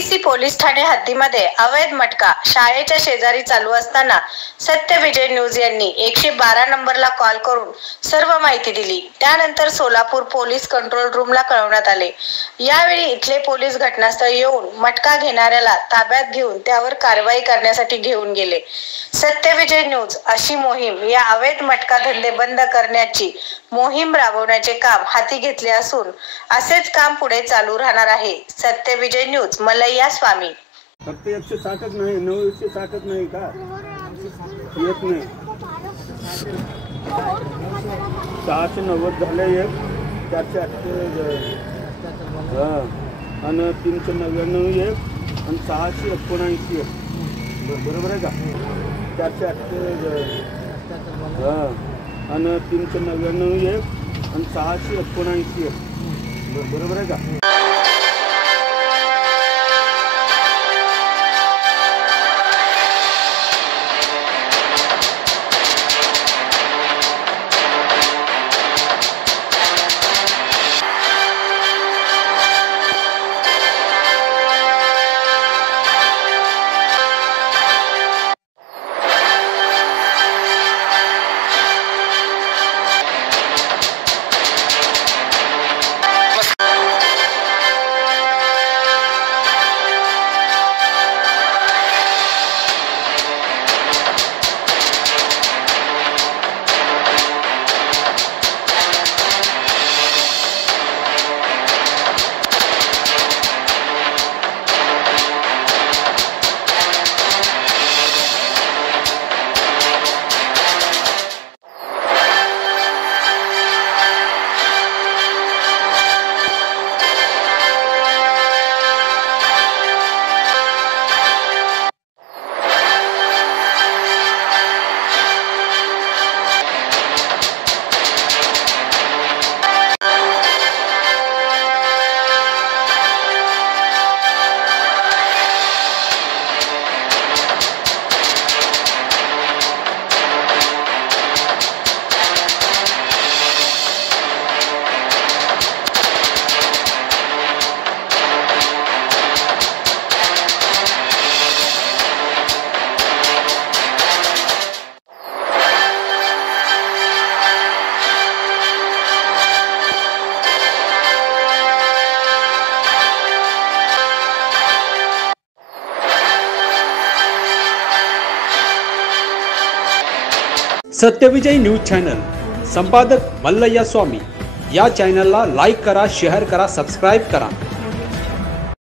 MIDC police Thane हद्दीमध्ये अवैध मटका शाळेच्या शेजारी चालू असताना सत्यविजय न्यूज यांनी 112 नंबरला कॉल करून सर्व माहिती दिली। त्यानंतर सोलापूर पोलीस कंट्रोल रूमला कळवण्यात आले। यावेळी इथले पोलीस घटनास्थळी येऊन मटका घेणाऱ्याला ताब्यात घेऊन त्यावर कारवाई करण्यासाठी घेऊन गेले। सत्यविजय न्यूज अशी मोहीम या अवैध मटका धंदे बंद करण्याची मोहीम राबवण्याचे काम हाती घेतले असून असेच काम पुढे चालू राहणार आहे। सत्यविजय न्यूज मलैया स्वामी। फक्त 160च नाही, 960च नाही का? येत नाही 690 झाले, एक 488 आणि 399 एक आणि 679 एक, बरोबर आहे का? 488 आणि 399 एक आणि 679 एक, बरोबर आहे का? सत्यविजय न्यूज चॅनल संपादक मलैया स्वामी। या चॅनलला लाईक करा, शेअर करा, सबस्क्राइब करा।